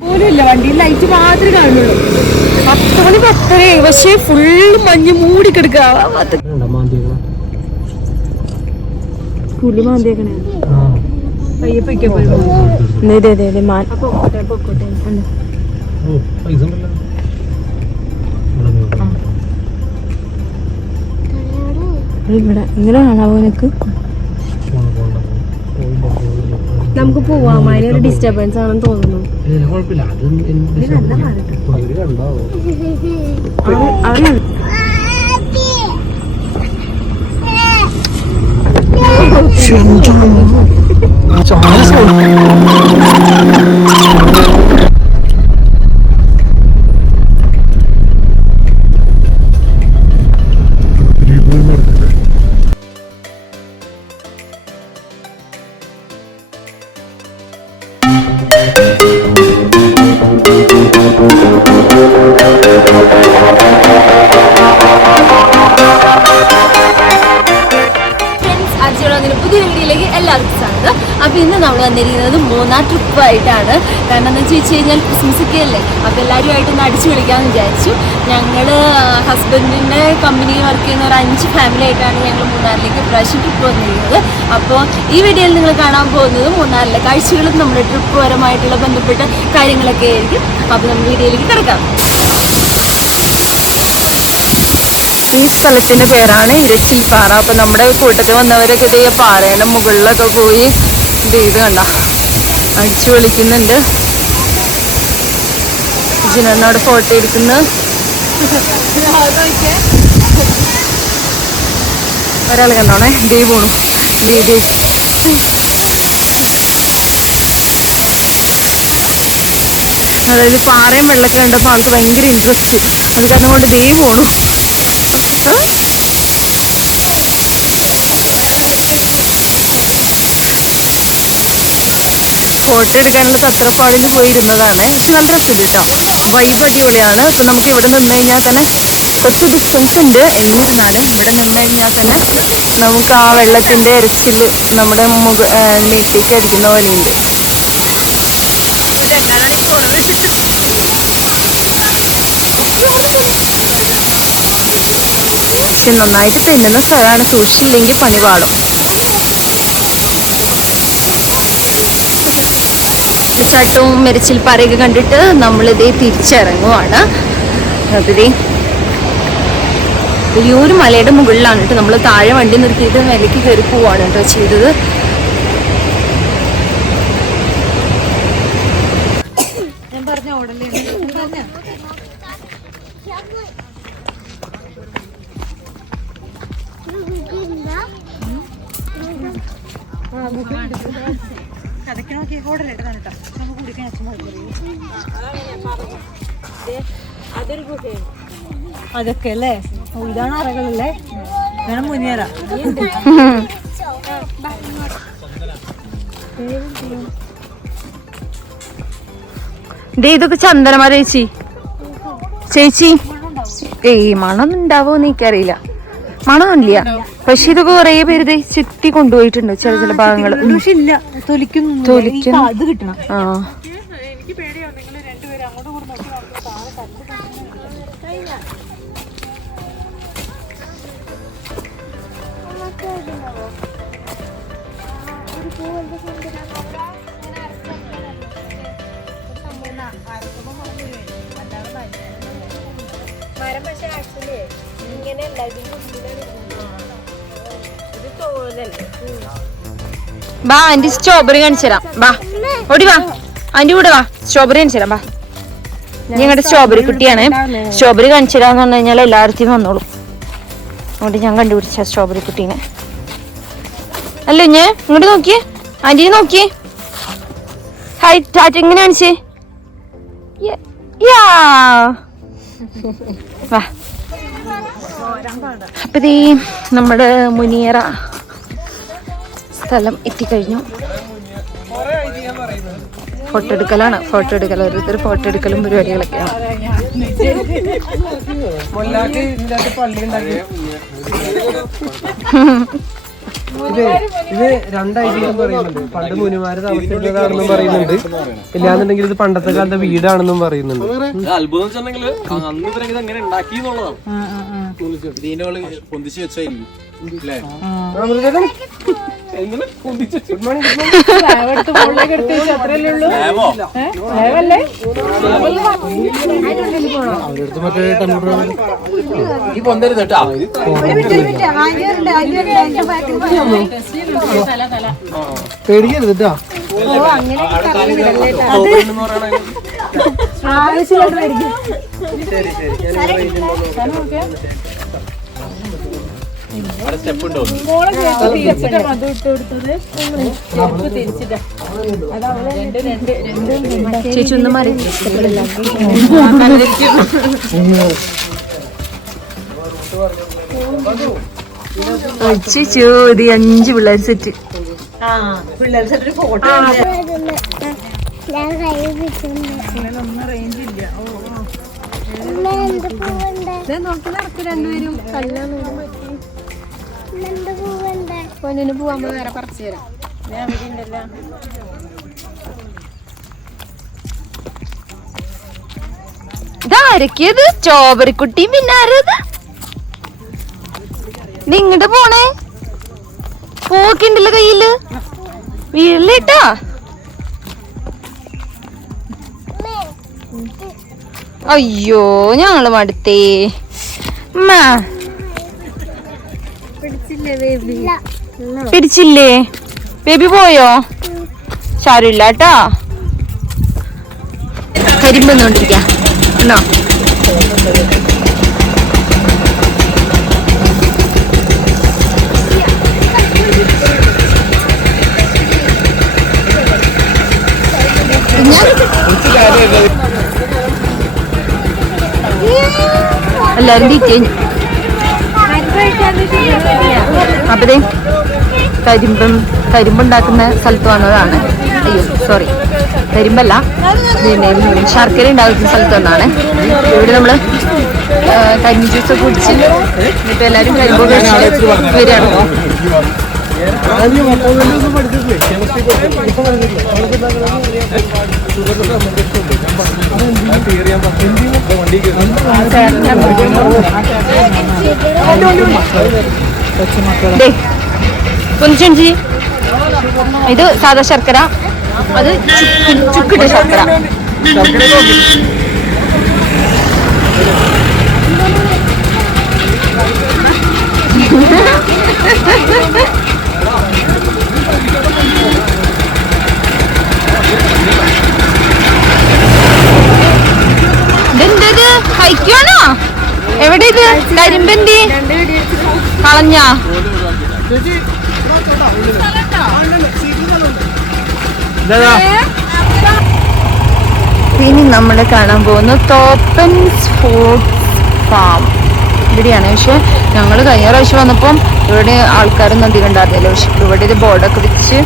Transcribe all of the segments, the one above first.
പോലുമില്ല, വണ്ടിയിൽ ലൈറ്റ് മാത്രമേ കാണുള്ളൂ. 10 മണി 10:30, പക്ഷേ ഫുള്ള് മഞ്ഞ് മൂടി കിടക്കുക. പുലി മാന്തിയേക്കണേ ഇവിടെ ഇങ്ങനെ കാണാവോ നിനക്ക്? നമുക്ക് പോവാം. അതിനൊരു ഡിസ്റ്റർബൻസ് ആണെന്ന് തോന്നുന്നു. പുതിയ വീഡിയോയിലേക്ക് എല്ലാവർക്കും സ്വാഗതം. അപ്പോൾ ഇന്ന് നമ്മൾ വന്നിരിക്കുന്നത് മൂന്നാർ ട്രിപ്പായിട്ടാണ്. കാരണം എന്താ വെച്ച് കഴിഞ്ഞാൽ ക്രിസ്മസ് ഒക്കെ അല്ലേ, അപ്പോൾ എല്ലാവരുമായിട്ടൊന്ന് അടിച്ചു വിളിക്കാമെന്ന് വിചാരിച്ചു. ഞങ്ങൾ ഹസ്ബൻഡിൻ്റെ കമ്പനിയിൽ വർക്ക് ചെയ്യുന്ന ഒരു 5 ഫാമിലി ആയിട്ടാണ് ഞങ്ങൾ മൂന്നാറിലേക്ക് പ്രാവശ്യം ട്രിപ്പ് വന്നിരിക്കുന്നത്. അപ്പോൾ ഈ വീഡിയോയിൽ നിങ്ങൾ കാണാൻ പോകുന്നത് മൂന്നാറിലെ കാഴ്ചകളും നമ്മുടെ ട്രിപ്പ് പരമായിട്ടുള്ള ബന്ധപ്പെട്ട കാര്യങ്ങളൊക്കെ ആയിരിക്കും. അപ്പോൾ നമ്മൾ വീഡിയോയിലേക്ക് കിടക്കാം. ഈ സ്ഥലത്തിൻ്റെ പേരാണ് ഇരച്ചിപ്പാറ. അപ്പോൾ നമ്മുടെ കൂട്ടത്തിൽ വന്നവരൊക്കെ ഇതേ പാറയുടെ മുകളിലൊക്കെ പോയി ഇത് കണ്ട അടിച്ചു വിളിക്കുന്നുണ്ട്. ജിനോട് ഫോട്ടോ എടുക്കുന്നു. ഒരാൾ കണ്ടോണേ, ദേ പോണു. ദേ അതായത് പാറയും വെള്ളമൊക്കെ കണ്ടപ്പോൾ ആൾക്ക് ഭയങ്കര ഇൻട്രസ്റ്റ്. അത് കാരണം കൊണ്ട് ദേ പോണു. ഫോട്ടോ എടുക്കാനുള്ള സത്രപ്പാടിൽ പോയിരുന്നതാണ്. പക്ഷെ നല്ല രസമുണ്ട് കേട്ടോ, വൈബ് അടിപൊളിയാണ്. ഇപ്പം നമുക്ക് ഇവിടെ നിന്ന് കഴിഞ്ഞാൽ തന്നെ കുറച്ച് ഡിസ്റ്റൻസ് ഉണ്ട്. എന്നിരുന്നാലും ഇവിടെ നിന്ന് കഴിഞ്ഞാൽ തന്നെ നമുക്ക് ആ വെള്ളത്തിൻ്റെ ഇരച്ചിൽ നമ്മുടെ നെറ്റിക്ക് അടിക്കുന്ന പോലെയുണ്ട്. പക്ഷെ നന്നായിട്ട് തിന്നുന്ന സ്ഥലമാണ്, സൂക്ഷിച്ചില്ലെങ്കിൽ പണി പാടും. ചട്ടവും മെരിച്ചിൽ പാറയൊക്കെ കണ്ടിട്ട് നമ്മളിതേ തിരിച്ചിറങ്ങുവാണ്. അതിതേ വലിയൊരു മലയുടെ മുകളിലാണ് കേട്ടോ. നമ്മൾ താഴെ വണ്ടി നിർത്തിയിട്ട് മേലേക്ക് കയറി പോവാണ് കേട്ടോ ചെയ്തത്. ഞാൻ പറഞ്ഞ ഓടല്ലേ അതൊക്കെ അല്ലേ? ഇതാണ് അറകളല്ലേ? വേണം മുന്നേറ. ഇതൊക്കെ ചന്ദനമര ചേച്ചി. ചേച്ചി ഏയ് മണൊന്നും ഉണ്ടാവോന്ന് എനിക്കറിയില്ല. മണമില്ല, പക്ഷെ ഇതൊക്കെ കുറെ പേര് ചുറ്റി കൊണ്ടുപോയിട്ടുണ്ട് ചില ചില ഭാഗങ്ങൾ. ബാ ആന്റി സ്ട്രോബെറി കാണിച്ചു തരാം. ബാ ഓടി വാ, ആന്റി കൂടെ വാ, സ്ട്രോബെറി കാണിച്ചു തരാം. ബാ, ഞങ്ങളുടെ സ്ട്രോബെറി കുട്ടിയാണ്. സ്ട്രോബെറി കാണിച്ചു തരാന്ന് പറഞ്ഞു കഴിഞ്ഞാൽ എല്ലായിടത്തും വന്നോളും. അതുകൊണ്ട് ഞാൻ കണ്ടുപിടിച്ച സ്ട്രോബെറി കുട്ടീനെ. അല്ലേ ഞാൻ ഇങ്ങോട്ട് നോക്കിയേ, ആന്റി നോക്കിയേ. ഹായ് ടാറ്റ എങ്ങനെ കാണിച്ചേ? വാ. അപ്പം ഈ നമ്മുടെ മുനിയറ സ്ഥലം എത്തിക്കഴിഞ്ഞു. ഫോട്ടോ എടുക്കലാണ്, ഫോട്ടോ എടുക്കൽ, ഓരോരുത്തർ ഫോട്ടോ എടുക്കലും പരിപാടികളൊക്കെയാണ്. ഇത് രണ്ടായിട്ട് പറയുന്നുണ്ട്. പണ്ട് മുനിമാര് താമസിക്കുന്നതാണെന്നും പറയുന്നുണ്ട്, ഇല്ലാന്നുണ്ടെങ്കിൽ ഇത് പണ്ടത്തെ കാലത്തെ വീടാണെന്നും പറയുന്നുണ്ട്. അത്ഭുതം വെച്ചിട്ടുണ്ടെങ്കിൽ അന്ന് ഇവരൊക്കെ ഇത് എങ്ങനെ ഉണ്ടാക്കി എന്നുള്ളതാണ്. പൊന്തിച്ച് വെച്ചായിരിക്കും. പേടിക്കരുത് കേട്ടോ. ചേച്ചി ഒന്നും മാറി ചോദി 5 പിള്ളേർ സെറ്റ്. നോക്കി നടക്കും രണ്ടുപേരും. പൊന്നിന് പോവാൻ വേറെ പറിച്ചു തരാം. ഇതാരൊക്കെയത്? സ്ട്രോബെറിക്കുട്ടിയും പിന്നെ ആരത്? നിങ്ങടെ പോണേ പോക്കുണ്ടല്ലോ കയ്യില്. വീട്ടിലിട്ടാ അയ്യോ ഞങ്ങള് മടുത്തേ. പിടിച്ചില്ലേ? ബേബി പോയോ? സാരമില്ല കേട്ടാ. കരിമ്പൊന്നുകൊണ്ടിരിക്കാം എന്നോ. എല്ലാരും തീറ്റ അപ്പതേ കരിമ്പുണ്ടാക്കുന്ന സ്ഥലത്ത് വന്നതാണ്. അയ്യോ സോറി, കരിമ്പല്ല, ശർക്കര ഉണ്ടാക്കുന്ന സ്ഥലത്ത് വന്നാണ്. ഇവിടെ നമ്മള് കരിമ്പ് ജ്യൂസ് കുടിച്ച് ഇപ്പൊ എല്ലാരും കരിമ്പ് കഴിച്ച് വരികയാണ്. കൊഞ്ചി ഇത് സാധാ ശർക്കര, അത് ചുക്കിട്ട ശർക്കര. ഇതെന്തത് കഴിക്കുവാണോ? എവിടെ ഇത് കരിമ്പന്തി കളഞ്ഞാ? ഇനി നമ്മൾ കാണാൻ പോകുന്നു തോപ്പൻസ് ഫ്രൂട്ട്സ് ഫാം. ഇവിടെയാണ്. പക്ഷെ ഞങ്ങൾ കഴിഞ്ഞ പ്രാവശ്യം വന്നപ്പം ഇവിടെ ആൾക്കാരൊന്നും അധികം ഉണ്ടായിരുന്നില്ല. പക്ഷെ ഇവിടെ ഇത് ബോർഡൊക്കെ വെച്ച്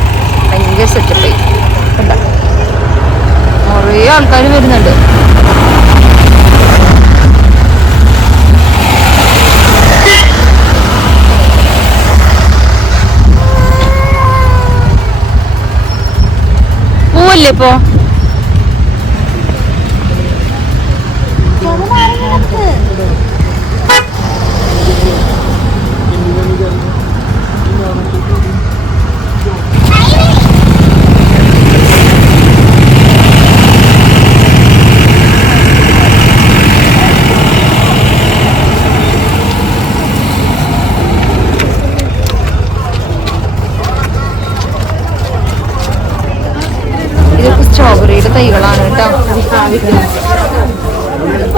ഭയങ്കര സെറ്റപ്പായി. എന്താ കുറേ ആൾക്കാർ വരുന്നുണ്ട്. പൂവല്ലേ ഇപ്പോ? സ്ട്രോബെറിയുടെ തൈകളാണ് കേട്ടോ.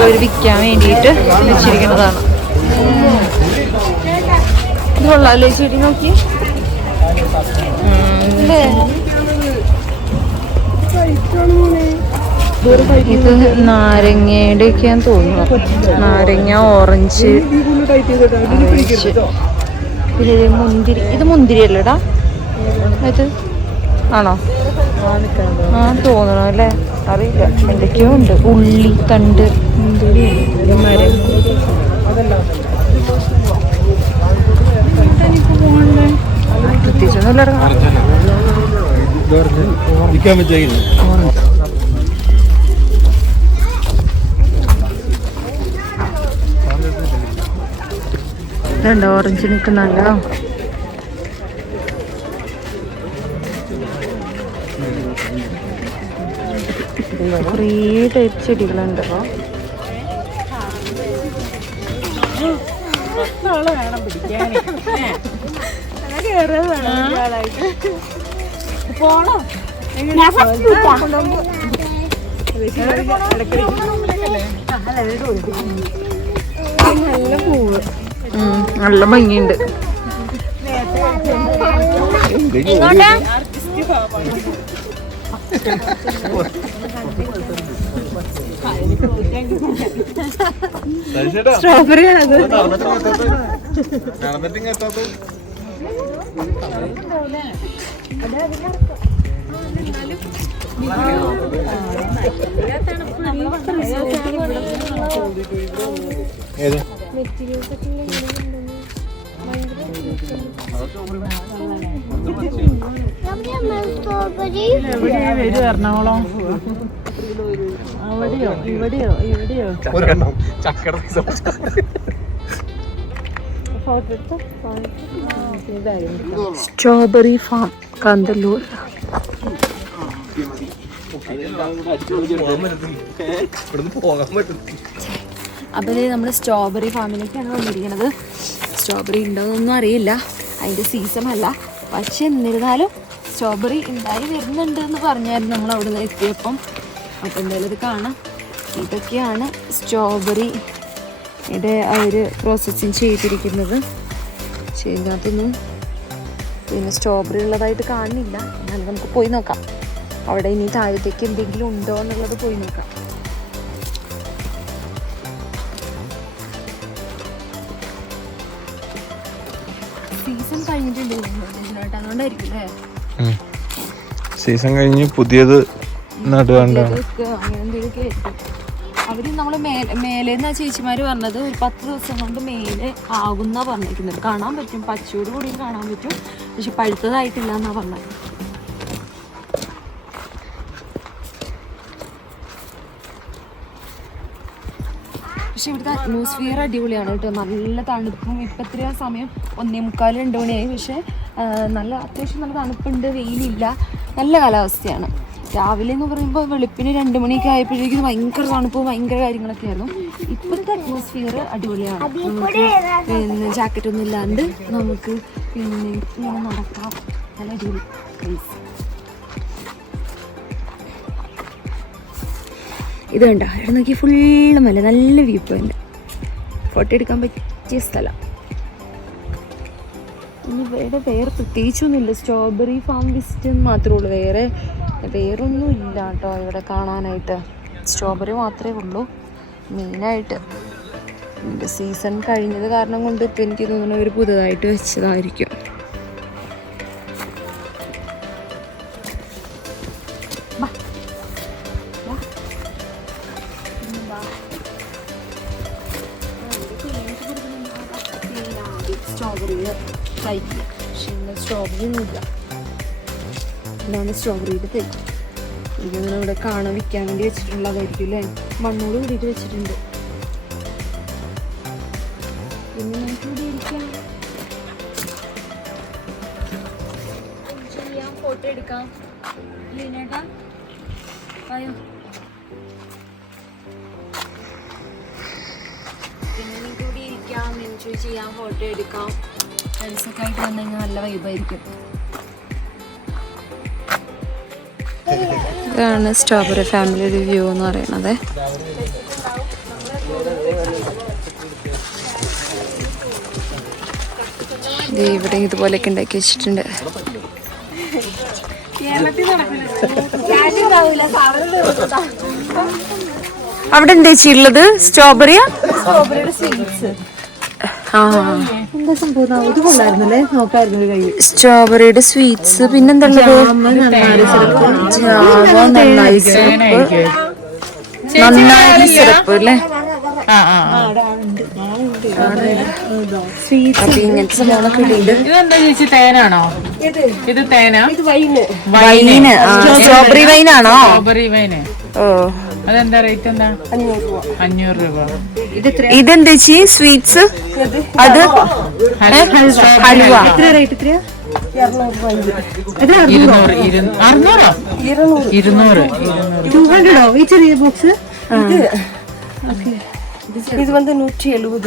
ഒരു വിൽക്കാൻ വേണ്ടിയിട്ട് വെച്ചിരിക്കുന്നതാണ്. ഇത് കൊള്ളാമല്ലേ ചെടി? നോക്കി. ഇത് നാരങ്ങയുടെ ഒക്കെയാന്ന് തോന്നുന്നു. നാരങ്ങ, ഓറഞ്ച്, പിന്നെ മുന്തിരി. ഇത് മുന്തിരി അല്ലേടാ? ഇത് ആണോ? ആ തോന്നണോ അല്ലേ? അറിയില്ല. എന്തൊക്കെയോ ഉണ്ട്. ഉള്ളി തണ്ട്, മുന്തിരി, മരം. ഓറഞ്ച് നിൽക്കുന്നല്ലോ. കുറേ ടൈപ്പ് ചെടികളുണ്ട്. നല്ല പൂവ്, നല്ല ഭംഗിയുണ്ട്. സ്ട്രോബെറി ആണത്. എറണാകുളം അവിടെയോ ഇവിടെയോ ഇവിടെയോ സ്ട്രോബെറി ഫാം കാന്തല്ലൂർ. അപ്പോൾ നമ്മൾ സ്ട്രോബെറി ഫാമിലേക്കാണ് വന്നിരിക്കുന്നത്. സ്ട്രോബെറി ഉണ്ടോയെന്നൊന്നും അറിയില്ല, അതിൻ്റെ സീസൺ അല്ല. പക്ഷെ എന്നിരുന്നാലും സ്ട്രോബെറി ഉണ്ടായി വരുന്നുണ്ട് എന്ന് പറഞ്ഞായിരുന്നു നമ്മൾ അവിടെ നിന്ന് എത്തിയപ്പം. അപ്പോൾ എന്തായാലും ഇത് കാണാം. ഇതൊക്കെയാണ് സ്ട്രോബെറിയുടെ അവർ പ്രോസസ്സിങ് ചെയ്തിരിക്കുന്നത്. പക്ഷേ ഇതിനകത്തൊന്നും പിന്നെ സ്ട്രോബെറി ഉള്ളതായിട്ട് കാണുന്നില്ല. എന്നാലും നമുക്ക് പോയി നോക്കാം. അവിടെ ഇനി താഴത്തേക്ക് എന്തെങ്കിലും ഉണ്ടോ എന്നുള്ളത് പോയി നോക്കാം. സീസൺ കഴിഞ്ഞിട്ടുണ്ട് അതുകൊണ്ടായിരിക്കും അല്ലേ? സീസൺ കഴിഞ്ഞ് പുതിയത് നടുവാണ്ടാണ്. അങ്ങനെ എന്തെങ്കിലുമൊക്കെ ആയിരിക്കും. അവർ നമ്മൾ മേലേന്ന് ചേച്ചിമാർ പറഞ്ഞത് ഒരു 10 ദിവസം കൊണ്ട് മേലെ ആകുന്ന പറഞ്ഞിരിക്കുന്നത്. കാണാൻ പറ്റും, പച്ചയോട് കൂടി കാണാൻ പറ്റും, പക്ഷെ പഴുത്തതായിട്ടില്ല എന്നാ പറഞ്ഞത്. പക്ഷെ ഇവിടുത്തെ അറ്റ്മോസ്ഫിയർ അടിപൊളിയാണ് കേട്ടോ. നല്ല തണുപ്പും. ഇപ്പം എത്രയാ സമയം? 1:45 2 മണിയായി. പക്ഷേ നല്ല അത്യാവശ്യം നല്ല തണുപ്പുണ്ട്, വെയിലില്ല, നല്ല കാലാവസ്ഥയാണ്. രാവിലെ എന്ന് പറയുമ്പോൾ വെളുപ്പിന് 2 മണിയൊക്കെ ആയപ്പോഴേക്കും ഭയങ്കര തണുപ്പും ഭയങ്കര കാര്യങ്ങളൊക്കെ ആയിരുന്നു. ഇപ്പോഴത്തെ അറ്റ്മോസ്ഫിയർ അടിപൊളിയാണ്. നമുക്ക് പിന്നെ ജാക്കറ്റൊന്നും ഇല്ലാണ്ട് നമുക്ക് പിന്നെ ഇങ്ങനെ നടക്കാം. നല്ല അടിപൊളി പ്ലേസ്. ഇത് കണ്ട ഇവിടെ നോക്കി ഫുള്ള് മല, നല്ല വ്യൂ പോയിന്റ്, ഫോട്ടോ എടുക്കാൻ പറ്റിയ സ്ഥലം. ഇനി ഇവിടെ വേറെ പ്രത്യേകിച്ചൊന്നുമില്ല. സ്ട്രോബെറി ഫാം വിസിറ്റ് മാത്രമേ ഉള്ളൂ, വേറൊന്നും ഇല്ല കേട്ടോ ഇവിടെ കാണാനായിട്ട്. സ്ട്രോബെറി മാത്രമേ ഉള്ളൂ മെയിനായിട്ട്. സീസൺ കഴിഞ്ഞത് കാരണം കൊണ്ട് ഇപ്പം എനിക്ക് തോന്നുന്നു അവർ പുതുതായിട്ട് വെച്ചതായിരിക്കും. സ്ട്രോബെറി കഴിക്കുക, പക്ഷെ സ്ട്രോബെറി ഒന്നുമില്ല. ഇതാണ് സ്ട്രോബെറിയുടെ തൈ. എനിക്കൊന്നും ഇവിടെ കാണാൻ വിൽക്കാൻ വേണ്ടി വെച്ചിട്ടുള്ളതായിരിക്കും അല്ലേ? മണ്ണോട് കൂടിയിട്ട് വെച്ചിട്ടുണ്ട്. പിന്നെ നമുക്ക് ഇവിടെ ഇരിക്കാം, ഫോട്ടോ എടുക്കാം. ലീനേട്ടാ അയ്യോ, പിന്നെ നിങ്ങൾക്ക് ഇവിടെ ഇരിക്കാം, എൻജോയ് ചെയ്യാം, ഫോട്ടോ എടുക്കാം. ഫ്രണ്ട്സൊക്കെ ആയിട്ട് വന്നു കഴിഞ്ഞാൽ നല്ല വൈബായിരിക്കും. ഇതാണ് സ്ട്രോബെറി ഫാമിലി റിവ്യൂ എന്ന് പറയുന്നത്. ഇവിടെ ഇതുപോലെയൊക്കെ ഉണ്ടാക്കി വെച്ചിട്ടുണ്ട്. അവിടെ എന്താ വെച്ചിട്ടുള്ളത്? സ്ട്രോബെറിയാ? സ്ട്രോബെറിയുടെ സ്വീറ്റ്സ്, പിന്നെന്താ നന്നായി സിറപ്പ് അല്ലേ? അപ്പൊ ഇങ്ങനത്തെ സംഭവങ്ങളൊക്കെ ഉണ്ട്. ഇതെന്താ ചേച്ചി, തേനാണോ? ഇത് തേനാ? വൈന്, സ്ട്രോബെറി വൈനാണോ? Strawberry wine. ഓ, അതെന്താ റേറ്റ്? എന്താ? 500 രൂപ. ഇതെന്താ ചേച്ചി സ്വീറ്റ്സ്? അത് ഹൽവ. 200.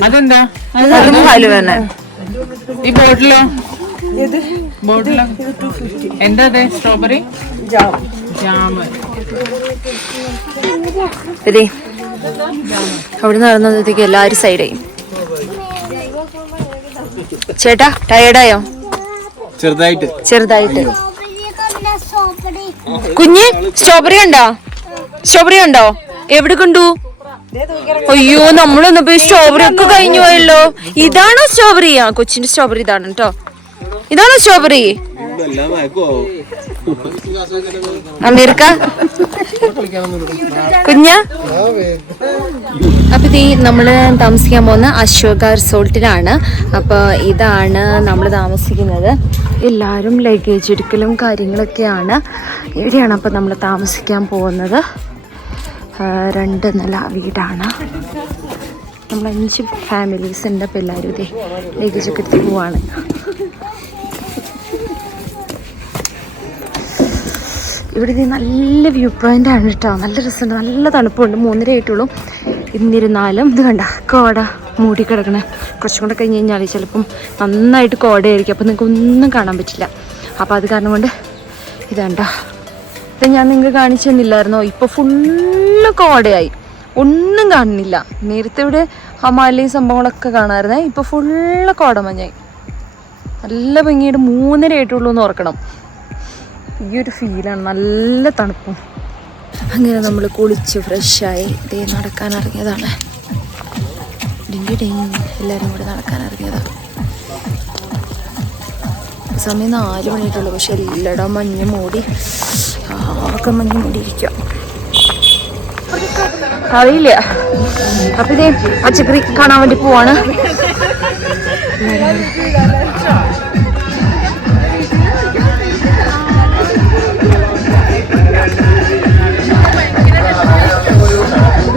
അതെന്താ? അതും ഹൽവ തന്നെ. ഈ ബോട്ടിലോ? ബോട്ടിലോ എന്താ? അതെ, സ്ട്രോബെറി ജാം. അതെ, അവിടെ നടന്നത്തേക്ക് എല്ലാരും സൈഡായി. ചേട്ടാ ടയേർഡായോ? ചെറുതായിട്ട്. കുഞ്ഞ് സ്ട്രോബെറി ഉണ്ടോ? എവിടെ കണ്ടു? അയ്യോ, നമ്മളൊന്നിപ്പോ സ്ട്രോബെറി ഒക്കെ കഴിഞ്ഞു പോയല്ലോ. ഇതാണോ സ്ട്രോബെറി? ആ, കൊച്ചിന്റെ സ്ട്രോബെറി ഇതാണ് കേട്ടോ. ഇതാണോ സ്ട്രോബെറി? അമീർക്ക കുഞ്ഞ. അപ്പൊ ഇത് നമ്മള് താമസിക്കാൻ പോകുന്ന അശോക റിസോർട്ടിലാണ്. അപ്പൊ ഇതാണ് നമ്മൾ താമസിക്കുന്നത്. എല്ലാവരും ലഗേജ് എടുക്കലും കാര്യങ്ങളൊക്കെയാണ്. ഇവിടെയാണ് അപ്പൊ നമ്മൾ താമസിക്കാൻ പോകുന്നത്. 2 നില വീടാണ്. നമ്മൾ 5 ഫാമിലീസ് ഉണ്ട്. അപ്പോൾ എല്ലാവരും ഇതേ ലഗേജൊക്കെ എടുത്ത് പോവാണ്. ഇവിടെ ഇത് നല്ല വ്യൂ പോയിന്റ് ആണ് കേട്ടോ. നല്ല രസമുണ്ട്, നല്ല തണുപ്പുണ്ട്. 3:30 ആയിട്ടുള്ളൂ. എന്നിരുന്നാലും ഇത് കണ്ട കോട മൂടിക്കിടക്കണേ. കുറച്ചും കൂടെ കഴിഞ്ഞ് കഴിഞ്ഞാൽ ചിലപ്പം നന്നായിട്ട് കോടയായിരിക്കും. അപ്പോൾ നിങ്ങൾക്ക് ഒന്നും കാണാൻ പറ്റില്ല. അപ്പോൾ അത് കാരണം കൊണ്ട് ഇതാണ്ടോ, ഇത് ഞാൻ നിങ്ങൾക്ക് കാണിച്ചു തന്നില്ലായിരുന്നോ? ഇപ്പോൾ ഫുള്ള് കോടയായി, ഒന്നും കാണുന്നില്ല. നേരത്തെ ഇവിടെ ഹിമാലയ സംഭവങ്ങളൊക്കെ കാണാമായിരുന്നേ. ഇപ്പോൾ ഫുള്ള് കോടമഞ്ഞായി. നല്ല ഭംഗിയായിട്ട് 3:30 ആയിട്ടുള്ളൂ എന്ന് ഓർക്കണം. ഈ ഒരു ഫീലാണ്, നല്ല തണുപ്പും. അങ്ങനെ നമ്മൾ കുളിച്ച് ഫ്രഷായി ഇതേ നടക്കാൻ ഇറങ്ങിയതാണ്. എല്ലാവരും കൂടെ നടക്കാൻ ഇറങ്ങിയതാണ്. സമയം 4 മണിയായിട്ടുള്ളൂ. പക്ഷെ എല്ലായിടവും മഞ്ഞ് മൂടി, ആകെ മഞ്ഞ് മൂടിയിരിക്കുക. അറിയില്ല. അപ്പം ഇതേ പച്ചക്കറി കാണാൻ വേണ്ടി പോവാണ്.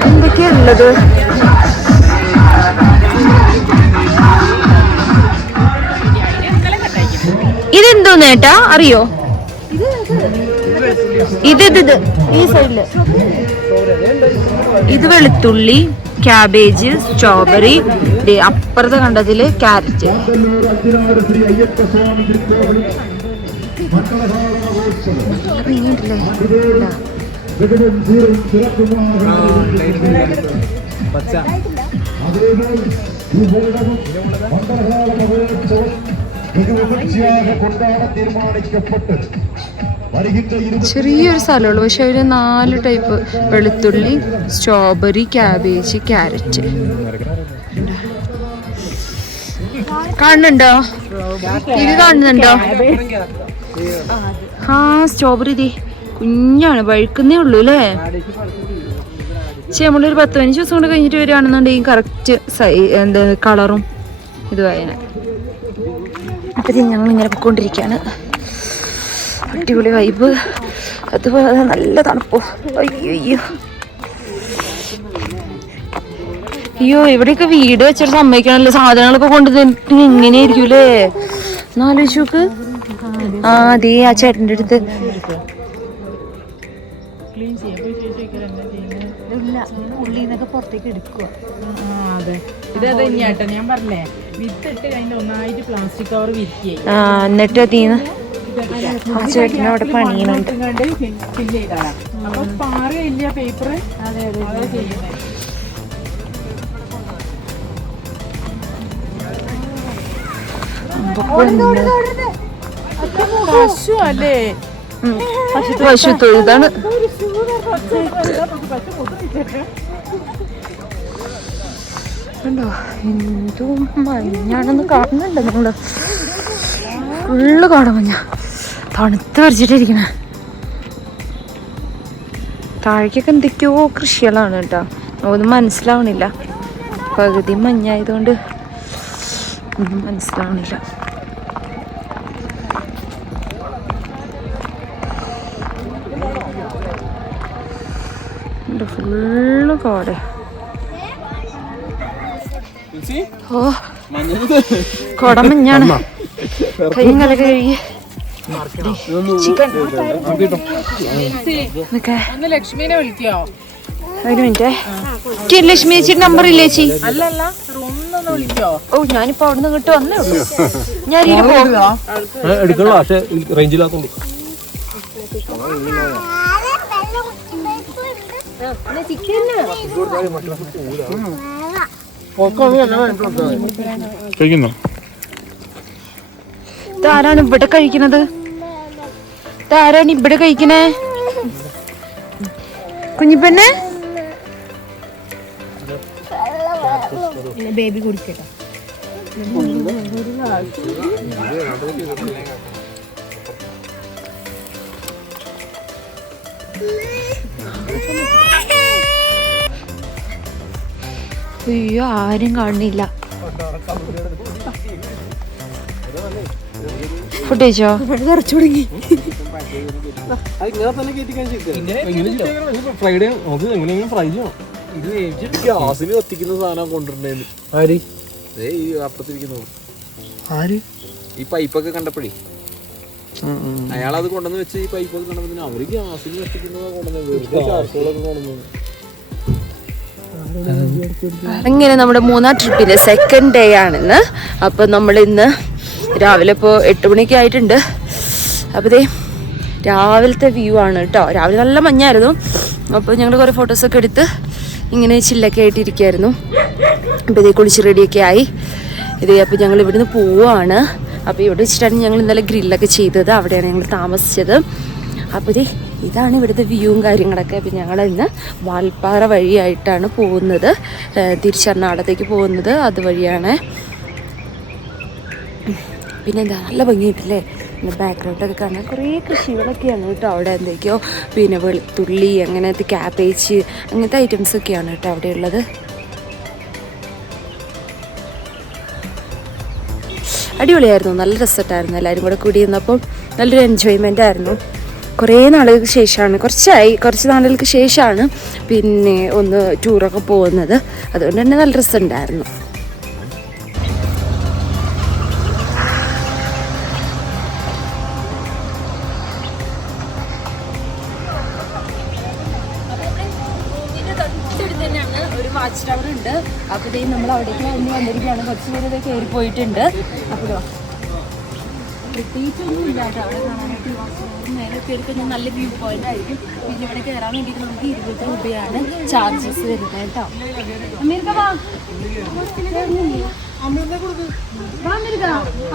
എന്തൊക്കെയുള്ളത്? ഇതെന്തോന്ന് ഏട്ടാ അറിയോ? ഇത് ഈ സൈഡില് ഇത് വെളുത്തുള്ളി, ക്യാബേജ്, സ്ട്രോബെറി, അപ്പുറത്തെ കണ്ടതില് ക്യാരറ്റ്. ചെറിയൊരു സ്ഥലമുള്ളൂ. പക്ഷെ ഒരു 4 ടൈപ്പ് വെളുത്തുള്ളി, സ്ട്രോബെറി, ക്യാബേജ്, ക്യാരറ്റ്. കാണുന്നുണ്ടോ? ഇത് കാണുന്നുണ്ടോ? ആ, സ്ട്രോബെറി ഇതേ കുഞ്ഞാണ്, പഴുക്കുന്നേ ഉള്ളൂ അല്ലേ? പക്ഷെ നമ്മളൊരു 10-15 ദിവസം കൊണ്ട് കഴിഞ്ഞിട്ട് വരികയാണെന്നുണ്ടെങ്കിൽ കറക്റ്റ് എന്താ കളറും ഇതുമായതിനെ. അപ്പം ഞങ്ങളിങ്ങനെ പൊയ്ക്കൊണ്ടിരിക്കുകയാണ്. അടിപൊളി വൈബ്, അതുപോലെ നല്ല തണുപ്പോ. അയ്യോ, ഇവിടെയൊക്കെ വീട് വെച്ചിട്ട് സമ്മതിക്കണല്ലോ. സാധനങ്ങളൊക്കെ കൊണ്ടുവന്നിട്ട് എങ്ങനെയായിരിക്കും അല്ലേ? എന്നാലോചിച്ച് നോക്ക്. ആ, അതേ ആ ചേട്ടൻ്റെ അടുത്ത് പുറത്തേക്ക് എടുക്കുക. അതെ, ഇതേ ഞാട്ടെ ഞാൻ പറഞ്ഞേ, വിത്തിട്ട് അതിന്റെ ഒന്നായിട്ട് പ്ലാസ്റ്റിക് കവർ വിരിക്കുക. എന്നിട്ട് അതീന്ന് ആ ചേട്ടന് അവിടെ പണിയുന്നുണ്ട്. ഫില്ല് ചെയ്താണ്. അപ്പൊ പാറയില്ല പേപ്പർ. അതെ ചെയ്യുന്നത്. പശു അല്ലേ? പശു തൊഴുതാണ്. എന്തോ മഞ്ഞാണെന്ന് കാണുന്നുണ്ട് നിങ്ങള്. ഫുള്ള് കാടമഞ്ഞ, തണുത്ത് വരച്ചിട്ടിരിക്കണ. താഴേക്കൊക്കെ എന്തൊക്കെയോ കൃഷികളാണ് കേട്ടോ. ഒന്നും മനസ്സിലാവണില്ല. പകുതി മഞ്ഞായതുകൊണ്ട് ഒന്നും മനസ്സിലാവണില്ല. ഫുള്ള് കോട. ഓ കൊടമഞ്ഞാണ്. കയ്യും കലൊക്കെ കഴുകി ചിക്കൻ. ഒന്ന് ലക്ഷ്മിനെ വിളിക്കോ? ഒരു മിനിറ്റ്. ലക്ഷ്മി ചേച്ചിയുടെ നമ്പർ ഇല്ലേ ചേച്ചി? അല്ലല്ല, റൂമിൽ വിളിക്കോ? ഓ ഞാനിപ്പോ അവിടുന്ന് ഇങ്ങോട്ട് വന്നേ ഉള്ളൂ. ഞാൻ എടുക്കണോ? പക്ഷെ റേഞ്ചിലാത്തോണ്ട് കഴിക്കുന്നോ? ഇതാരാണ് ഇവിടെ കഴിക്കണത്? ഇതാരാണ് ഇവിടെ കഴിക്കണേ? കുഞ്ഞിപ്പെന്നെ ബേബി കുടിക്കട്ടെ. അയ്യോ ആരും കാണുന്നില്ല. ഫുഡ് കഴിച്ചോ? കുറച്ചു തുടങ്ങി. ഫ്രൈഡേ നമുക്ക് എങ്ങനെയെങ്കിലും ഫ്രൈ ചെയ്യണം. ഗ്യാസിൽ കത്തിക്കുന്ന സാധനം കൊണ്ടിട്ടുണ്ടായിരുന്നു. ആര് ഈ അപ്പത്തിരിക്കുന്നത് ആര് ഈ പൈപ്പൊക്കെ കണ്ടപ്പോഴേ അയാളത് കൊണ്ടുവന്ന് വെച്ച് ഈ പൈപ്പൊക്കെ കണ്ടപ്പോ അവര് ഗ്യാസിൽ കത്തിക്കുന്നത് കൊണ്ടുവന്നത് വെറുതെ ചാർക്കോളൊക്കെ കൊണ്ടുവന്നത്. അങ്ങനെ നമ്മുടെ മൂന്നാർ ട്രിപ്പിന്റെ സെക്കൻഡ് ഡേ ആണിന്ന്. അപ്പോൾ നമ്മൾ ഇന്ന് രാവിലെ ഇപ്പോൾ 8 മണിയൊക്കെ ആയിട്ടുണ്ട്. അപ്പോൾ ഇതേ രാവിലത്തെ വ്യൂ ആണ് കേട്ടോ. രാവിലെ നല്ല മഞ്ഞായിരുന്നു. അപ്പോൾ ഞങ്ങൾ കുറേ ഫോട്ടോസൊക്കെ എടുത്ത് ഇങ്ങനെ ചില്ലൊക്കെ ആയിട്ടിരിക്കുകയായിരുന്നു. അപ്പോൾ ഇതേ കുളിച്ച് റെഡിയൊക്കെ ആയി. ഇതേ അപ്പോൾ ഞങ്ങൾ ഇവിടുന്ന് പോവുകയാണ്. അപ്പോൾ ഇവിടെ വെച്ചിട്ടാണ് ഞങ്ങൾ ഇന്നലെ ഗ്രില്ലൊക്കെ ചെയ്തത്. അവിടെയാണ് ഞങ്ങൾ താമസിച്ചത്. അപ്പോൾ ഇതേ ഇതാണ് ഇവിടുത്തെ വ്യൂവും കാര്യങ്ങളൊക്കെ. അപ്പോൾ ഞങ്ങൾ ഇന്ന് വാൽപ്പാറ വഴിയായിട്ടാണ് പോകുന്നത്. തിരിച്ചെറണാകുളത്തേക്ക് പോകുന്നത് അതുവഴിയാണ്. പിന്നെന്താ നല്ല ഭംഗിയായിട്ടില്ലേ? പിന്നെ ബാക്ക്ഗ്രൗണ്ടൊക്കെ കാണാൻ കുറേ കൃഷികളൊക്കെയാണ് കേട്ടോ അവിടെ. എന്തൊക്കെയോ പിന്നെ വെളുത്തുള്ളി അങ്ങനത്തെ ക്യാബേജ് അങ്ങനത്തെ ഐറ്റംസൊക്കെയാണ് കേട്ടോ അവിടെ ഉള്ളത്. അടിപൊളിയായിരുന്നു, നല്ല രസമായിട്ടായിരുന്നു. എല്ലാവരും കൂടെ കൂടി ഇരുന്നപ്പോൾ നല്ലൊരു എൻജോയ്മെൻ്റ് ആയിരുന്നു. കുറേ നാളുകൾക്ക് ശേഷമാണ്, കുറച്ച് നാളുകൾക്ക് ശേഷമാണ് പിന്നെ ഒന്ന് ടൂറൊക്കെ പോകുന്നത്. അതുകൊണ്ട് തന്നെ നല്ല രസമുണ്ടായിരുന്നു. ഒരു വാച്ച് ടവർ ഉണ്ട്. അപ്പോൾ ഇതേ നമ്മൾ അവിടേക്ക് വന്നിരിക്കുകയാണ്. കുറച്ച് പേര് ഇതേ കയറി പോയിട്ടുണ്ട്. അപ്പോൾ പ്രത്യേകിച്ചൊന്നും ഇല്ല കേട്ടോ അവിടെ കാണാനായിട്ട്. നേരെ കയറി കഴിഞ്ഞാൽ നല്ല വ്യൂ പോയിന്റ് ആയിരിക്കും. പിന്നെ ഇവിടെ കയറാൻ വേണ്ടിയിട്ട് നമുക്ക് 20 രൂപയാണ് ചാർജസ് വരുന്നത് കേട്ടോ. അമീർക്ക വാ,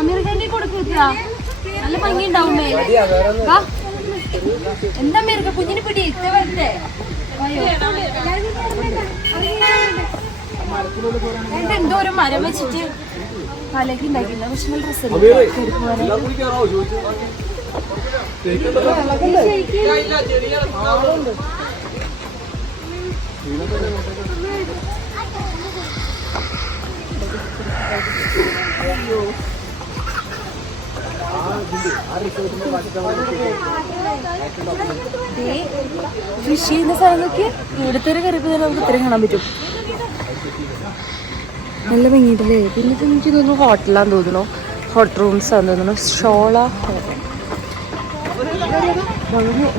അമീർക്കന്നെ കൊടുക്കുക. നല്ല ഭംഗി ഉണ്ടാവുമേ. വാ, എന്താ അമീർക്ക കുഞ്ഞിന് പിടി വരട്ടെ. എന്തോ ഒരു മരം വെച്ചിട്ട് തലക്ക് ഉണ്ടാക്കില്ല. പക്ഷെ നല്ല രസമുണ്ട്. കൃഷി ചെയ്യുന്ന സ്ഥലമൊക്കെ ഇവിടുത്തെ ഒരു കറിപ്പ് തന്നെ നമുക്ക് ഇത്രയും കാണാൻ പറ്റും. നല്ല ഭംഗിയിട്ടില്ലേ? പിന്നെ എനിക്ക് തോന്നുന്നു ഹോട്ടലാന്ന് തോന്നുന്നു, ഹോട്ടൽ റൂംസ് ആണെന്ന് തോന്നുന്നു. ഷോള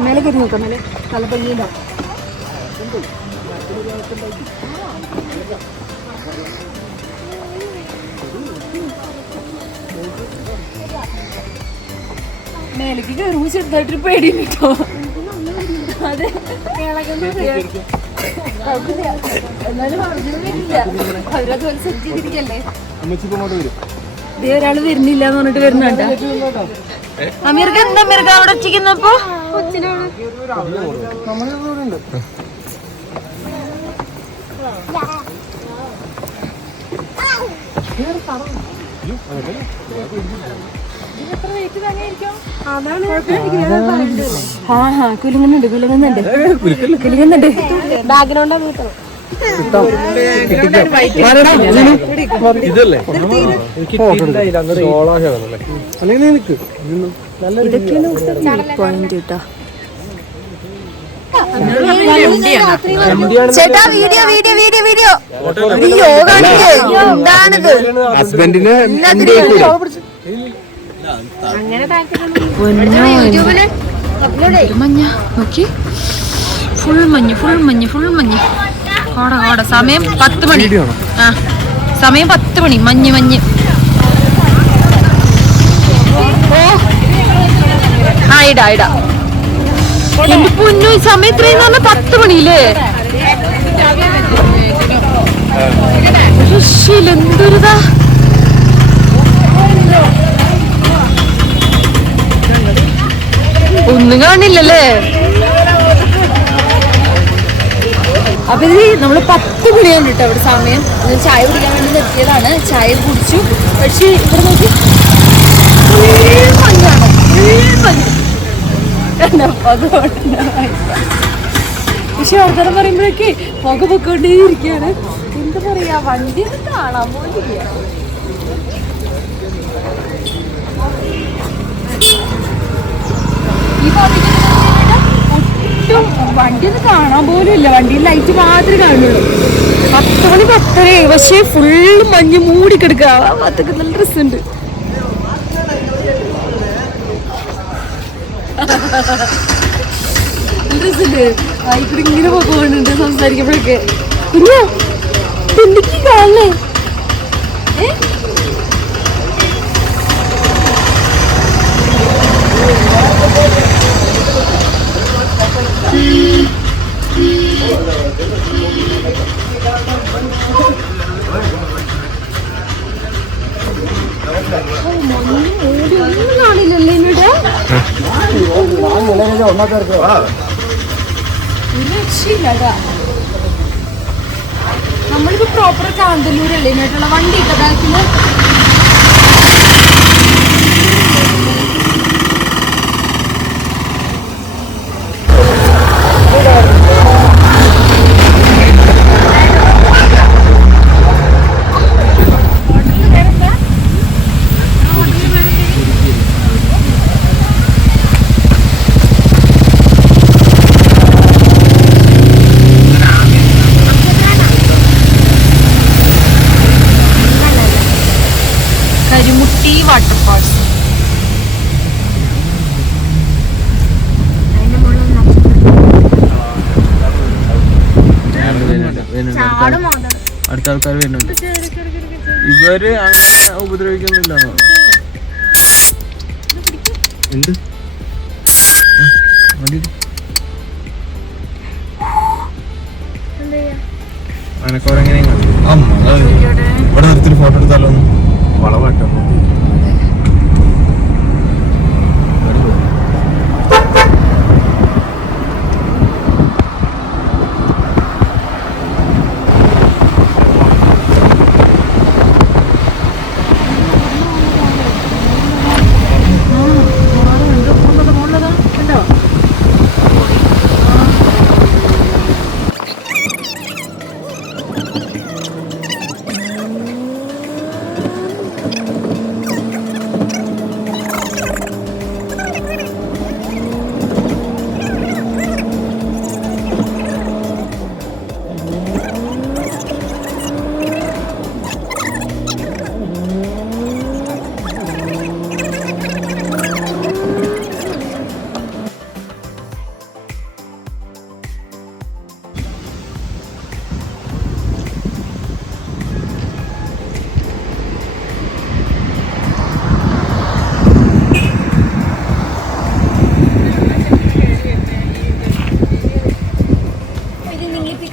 മേലെ കയറി നോക്കാം. മേലെ നല്ല ഭംഗിയുണ്ടാവും. മേലേക്ക് കയറുമ്പോൾ ചെറുതായിട്ടൊരു പേടി കേട്ടോ. അതെ, എന്നാലും അവരതുപോലെ സെറ്റ് ചെയ്തിരിക്കല്ലേ. ഇതേ ഒരാള് വരുന്നില്ല എന്ന് പറഞ്ഞിട്ട് വരുന്നുണ്ട്. അമീർക്ക് എന്താ അമീർക്ക് അവിടെ വെച്ചിരിക്കുന്നപ്പോ? കുലുങ്ങുന്നുണ്ട് ബാക്ക്ഗ്രൗണ്ട്. ഇതല്ലേ അല്ലെങ്കിൽ നിൽക്ക് പോയിന്റ് കേട്ടോ. ചേട്ടാ video video video video video കാണിക്കേ. എന്താണിത്? ഹസ്ബൻഡിന് മഞ്ഞ നോക്കി, ഫുൾ മഞ്ഞ് ഫുൾ മഞ്ഞ് ഫുൾ മഞ്ഞ്. കോട കോട. സമയം 10 മണി. ആ സമയം 10 മണി. മഞ്ഞ് മഞ്ഞ്. ഓ ആ ഇടാ ഇടാ. എന്റെ പൊന്നു, ഈ സമയം ഇത്രയും പറഞ്ഞ 10 മണിയില്ലേ? എന്തൊരുതാ. ഒന്നും കാണില്ലല്ലേ? അപ്പൊ ഇത് നമ്മള് 10 മണിയാണ് കേട്ടോ ഇവിടെ സമയം. ചായ കുടിക്കാൻ വേണ്ടി നിർത്തിയതാണ്. ചായ കുടിച്ചു. പക്ഷെ ഇവിടെ നോക്കി മഞ്ഞാണ്. പക്ഷെ ആൾക്കാരെ പറയുമ്പോഴേക്ക് പുക പൊക്കോണ്ടേയിരിക്കുകയാണ്. എന്താ പറയാ, വണ്ടി കാണാൻ പോലില്ല. ഈ ഭാഗത്തേക്ക് ഒട്ടും വണ്ടിയൊന്നും കാണാൻ പോലും ഇല്ല. വണ്ടിയിൽ ലൈറ്റ് മാത്രമേ കാണുള്ളൂ. 10 മണി 10:30. പക്ഷേ ഫുള്ള് മഞ്ഞ് മൂടിക്കെടുക്കുക. ആ ഭാഗത്തൊക്കെ നല്ല ഡ്രസ്സുണ്ട്. ഡ്രസ്സുണ്ട്. ആയിക്കൂടി ഇങ്ങനെ പോകുന്നുണ്ട് സംസാരിക്കുമ്പോഴൊക്കെ. കുഞ്ഞോ എന്തൊക്കെ കാണല്ലേ? ഒന്നും കാണില്ലല്ലേ ഇവിടെ? ഒരു രക്ഷയില്ല. നമ്മളിപ്പോ പ്രോപ്പർ കാന്തല്ലൂരല്ലേ ഇങ്ങോട്ടുള്ള വണ്ടി ഇട്ട ബാക്കില്. കരിമുട്ടി വാട്ടർഫാൾസ്. അടുത്ത ആൾക്കാർ വരുന്നുണ്ട്. ഇവര് അങ്ങനെ ഉപദ്രവിക്കൊന്നുമില്ല. എന്ത് അനക്കോരെങ്ങനെ ഇവിടെ നിർത്തി ഫോട്ടോ എടുത്താലോ? വളവാട്ടോ.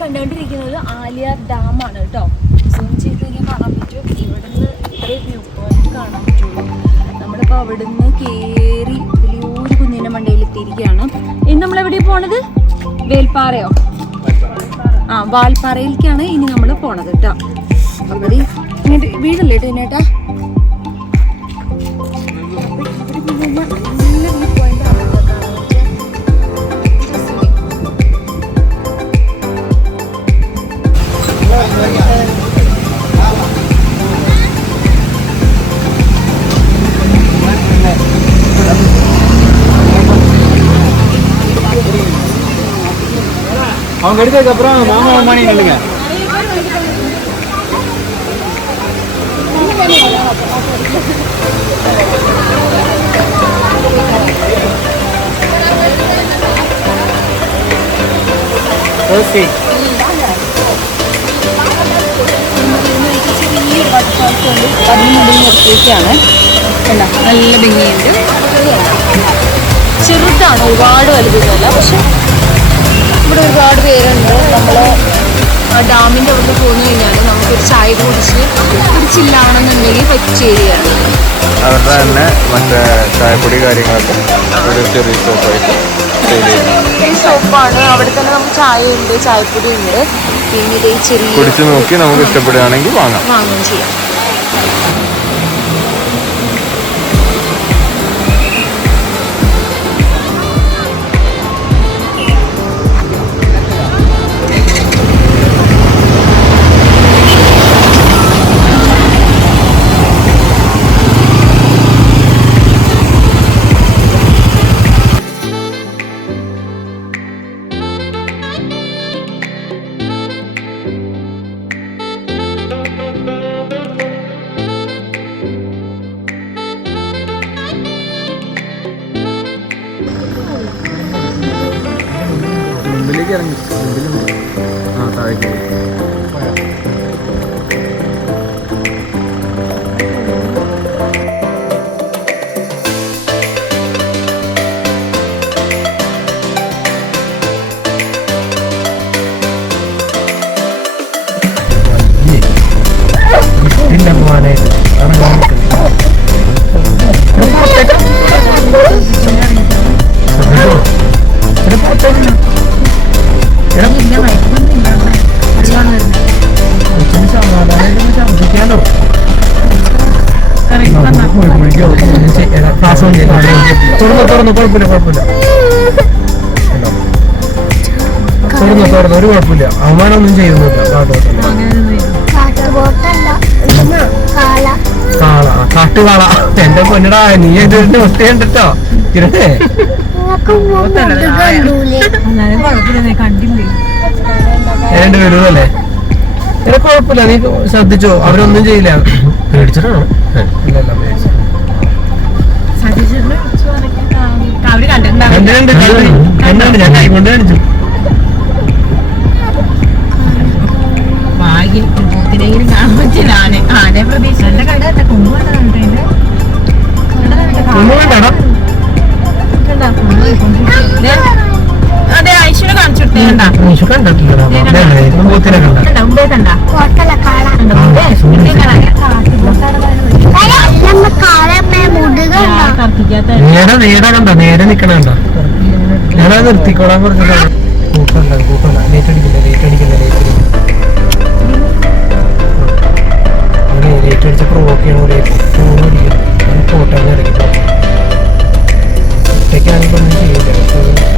കണ്ടുകൊണ്ടിരിക്കുന്നത് ആലിയാർ ഡാമാണ് കേട്ടോ. സൂം ചെയ്ത് കഴിഞ്ഞാൽ കാണാൻ പറ്റും. ഇവിടുന്ന് ഇത്രയും വ്യൂ പോയിന്റ് കാണാൻ പറ്റുള്ളൂ. നമ്മളിപ്പോൾ അവിടുന്ന് കയറി വലിയൊരു കുന്നിൻ്റെ മണ്ടയിൽ എത്തിയിരിക്കുകയാണ്. ഇനി നമ്മളെവിടെയാണ് പോണത്? വേൽപ്പാറയോ? ആ, വാൽപ്പാറയിലേക്കാണ് ഇനി നമ്മൾ പോണത് കേട്ടോ. അപ്പോൾ ഇങ്ങോട്ട് വീടല്ലേ കേട്ടോ ഇതിനേട്ടാ. നല്ല വ്യൂ പോയിന്റ് ആണ് அவங்க எடுத்ததுக்கு அப்புறம் மாமா மணி இல்லைங்க. ഓക്കെ ചെറിയൊരു വാട്ടർഫാൾസ് ഉണ്ട്. അതിനുള്ളിൽ നിർത്തിയൊക്കെയാണ്. കണ്ട നല്ല ഭംഗിയുണ്ട്. ചെറുതാണ്, ഒരുപാട് വലുതല്ല. പക്ഷെ ഇവിടെ ഒരുപാട് പേരുണ്ട്. നമ്മൾ ആ ഡാമിൻ്റെ അവിടെ പോന്നു കഴിഞ്ഞാൽ നമുക്കൊരു ചായ കുടിച്ച് ചില്ലാണെന്നുണ്ടെങ്കിൽ പറ്റിയ ഏരിയയാണ്. അവരുടെ തന്നെ മറ്റേ ചായപ്പൊടി കാര്യങ്ങളൊക്കെ ഒരു ചെറിയ ഷോപ്പായിട്ട് ഈ ഷോപ്പാണ്. അവിടെ തന്നെ നമുക്ക് ചായ ഉണ്ട്, ചായപ്പൊടി ഉണ്ട്. പിന്നെ ഇതേ ചെറിയ കുടിച്ച് നോക്കി നമുക്ക് ഇഷ്ടപ്പെടുകയാണെങ്കിൽ വാങ്ങാം. വാങ്ങുകയും ചെയ്യാം. മുമ്പിലേക്ക് ഇറങ്ങി മുമ്പിലുണ്ട്. ആ താഴേക്ക് പിന്നെ പോകാനായിട്ട് ഛർദിക്കാലോ. തുറന്നു കുഴപ്പമില്ല ഒരു കുഴപ്പമില്ല. അവമാനൊന്നും ചെയ്യുന്നില്ല. കാള കാട്ടുകാള എന്റെ പൊന്നടാ, നീ ഇതിന്റെ ഒറ്റയുണ്ടോ കിരട്ടെ. എന്റെ വരുമല്ലേ, ഇതിനെ കുഴപ്പമില്ല. നീ ശ്രദ്ധിച്ചോ, അവരൊന്നും ചെയ്യില്ല. പേടിച്ചിട്ടാണോ? ഇല്ലല്ല, എന്നുണ്ട് ഞാൻ കൈകൊണ്ട് കാണിച്ചു. കാണാൻ പറ്റില്ല. ആനെ പ്രതീക്ഷ കൊമ്പ് ഒന്നും വേണ്ടടാ. അതെ ഐശ്വര്യ കാണിച്ചിട്ടേ കണ്ടിട്ടില്ല. ബൂത്തിനെ കണ്ട മുമ്പേ കണ്ട നേരെ കണ്ട, നേരെ നിക്കണണ്ട. നേരെ നിർത്തിക്കോളാൻ പറഞ്ഞില്ല. കൂട്ടണ്ട ലേറ്റ് അടിച്ച പ്രൊവോക്ക് ചെയ്യണ ഫോൺ അടിക്കണം. ഫോട്ടോ ഇറങ്ങി ഒറ്റയ്ക്കാണെങ്കിൽ ഒന്നും ചെയ്യില്ല.